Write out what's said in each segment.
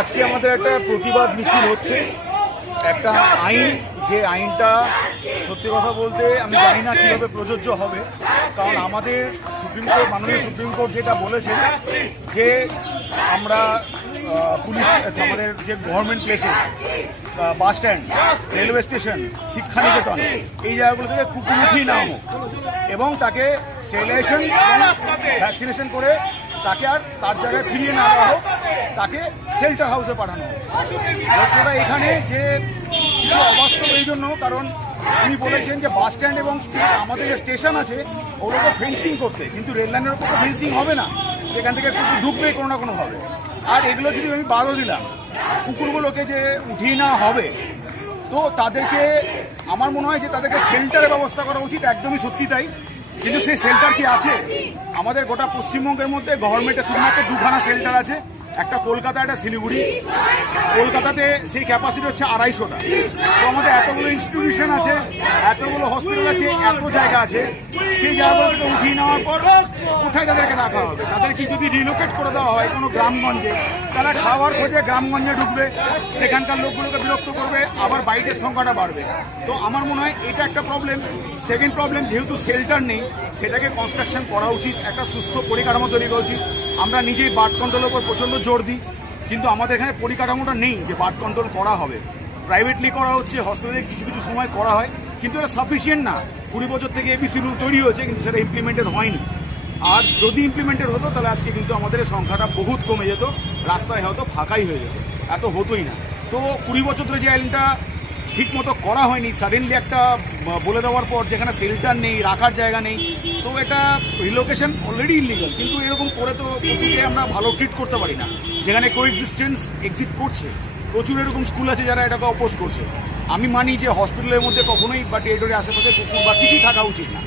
আজকে আমাদের একটা প্রতিবাদ মিছিল হচ্ছে। একটা আইন, যে আইনটা সত্যি কথা বলতে আমি জানি না কীভাবে প্রযোজ্য হবে, কারণ আমাদের সুপ্রিম কোর্ট, মাননীয় সুপ্রিম কোর্ট যেটা বলেছে যে আমরা পুলিশ, আমাদের যে government places, bus stand, railway station, শিক্ষানিকেতন, এই জায়গাগুলো থেকে কুকুর উঠিয়ে নেওয়া হোক এবং তাকে স্টেরিলাইজেশন, ভ্যাকসিনেশন করে তাকে আর তার জায়গায় ফিরিয়ে না দেওয়া হোক, তাকে শেল্টার হাউসে পাঠানো হোক। দর্শকরা এখানে যে কিছু অবাস্তব এই জন্য, কারণ উনি বলেছেন যে বাস স্ট্যান্ড এবং আমাদের যে স্টেশন আছে ওগুলোকে ফেন্সিং করতে, কিন্তু রেল লাইনের ওপর তো ফেন্সিং হবে না, সেখান থেকে কুকুর ঢুকবে কোনো না কোনোভাবে। আর এগুলো যদি আমি বাদও দিলাম, কুকুরগুলোকে যে উঠিয়ে নেওয়া হবে, তো তাদেরকে আমার মনে হয় যে তাদেরকে শেল্টারের ব্যবস্থা করা উচিত, একদমই সত্যি তাই। কিন্তু সেই শেল্টার কি আছে? আমাদের গোটা পশ্চিমবঙ্গের মধ্যে গভর্নমেন্টের শুধুমাত্র দুখানা শেল্টার আছে, একটা কলকাতা, একটা শিলিগুড়ি। কলকাতাতে সেই ক্যাপাসিটি হচ্ছে 250টা। তো আমাদের এতগুলো ইনস্টিটিউশন আছে, এতগুলো হসপিটাল আছে, এত জায়গা আছে, সেই জায়গাগুলোকে উঠিয়ে নেওয়ার পর কোথায় তাদেরকে রাখা হবে? তাদেরকে যদি রিলোকেট করে দেওয়া হয় কোনো গ্রামগঞ্জে, তারা খাওয়ার খোঁজে গ্রামগঞ্জে ঢুকবে, সেখানকার লোকগুলোকে বিরক্ত করবে, আবার বাইরের সংখ্যাটা বাড়বে। তো আমার মনে হয় এটা একটা প্রবলেম। সেকেন্ড প্রবলেম, যেহেতু শেল্টার নেই, সেটাকে কনস্ট্রাকশন করা উচিত, একটা সুস্থ পরিকাঠামো তৈরি করা উচিত। আমরা নিজেই বার্ড কন্ট্রোলের উপর প্রচণ্ড জোর দিই, কিন্তু আমাদের এখানে পরিকাঠামোটা নেই যে বার্ড কন্ট্রোল করা হবে। প্রাইভেটলি করা হচ্ছে, হসপিটালে কিছু কিছু সময় করা হয়, কিন্তু এটা সাফিসিয়েন্ট না। 20 বছর থেকে এবিসি রুল তৈরি হয়েছে, কিন্তু সেটা ইমপ্লিমেন্টেড হয়নি। আর যদি ইমপ্লিমেন্টেড হতো তাহলে আজকে কিন্তু আমাদের সংখ্যাটা বহুত কমে যেত, রাস্তায় হয়তো ফাঁকাই হয়ে যেত, এত হতোই না। তো 20 বছর ধরে যে আইনটা ঠিক মতো করা হয়নি, সাডেনলি একটা বলে দেওয়ার পর, যেখানে শেল্টার নেই, রাখার জায়গা নেই, তো এটা রিলোকেশন অলরেডি ইলিগাল। কিন্তু এরকম করে তো পশুকে আমরা ভালো ট্রিট করতে পারি না, যেখানে কোএক্সিস্টেন্স এক্সিট করছে। প্রচুর এরকম স্কুল আছে যারা এটাকে অপোজ করছে। আমি মানি যে হসপিটালের মধ্যে কখনোই বা টেরিটরির আশেপাশে কুকুর বা কিছুই থাকা উচিত না,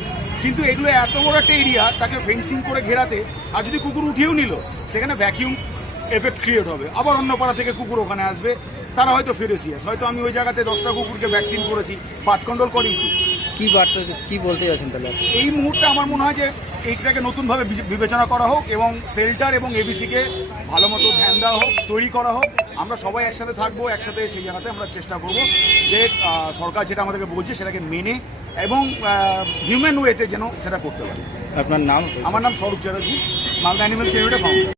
কিন্তু এগুলো এত বড় একটা এরিয়া, তাকে ফেন্সিং করে ঘেরাতে, আর যদি কুকুর উঠিয়েও নিল, সেখানে ভ্যাকিউম এফেক্ট ক্রিয়েট হবে, আবার অন্য পাড়া থেকে কুকুর ওখানে আসবে, তারা হয়তো ফিরেছিয়াস। হয়তো আমি ওই জায়গাতে 10টা কুকুরকে ভ্যাকসিন করেছি, বার্ড কন্ট্রোল করিয়েছি। কি বলতে যাচ্ছেন তাহলে? এই মুহূর্তে আমার মনে হয় যে এইটাকে নতুনভাবে বিবেচনা করা হোক এবং শেল্টার এবং এবিসিকে ভালো মতো ধ্যান দেওয়া হোক, তৈরি করা হোক। আমরা সবাই একসাথে থাকবো, একসাথে সেই জায়গাতে আমরা চেষ্টা করব যে সরকার যেটা আমাদেরকে বলছে সেটাকে মেনে এবং হিউম্যান ওয়েতে যেন সেটা করতে পারে। আপনার নাম? আমার নাম স্বরূপ Chatterjee, Malda animal care founder.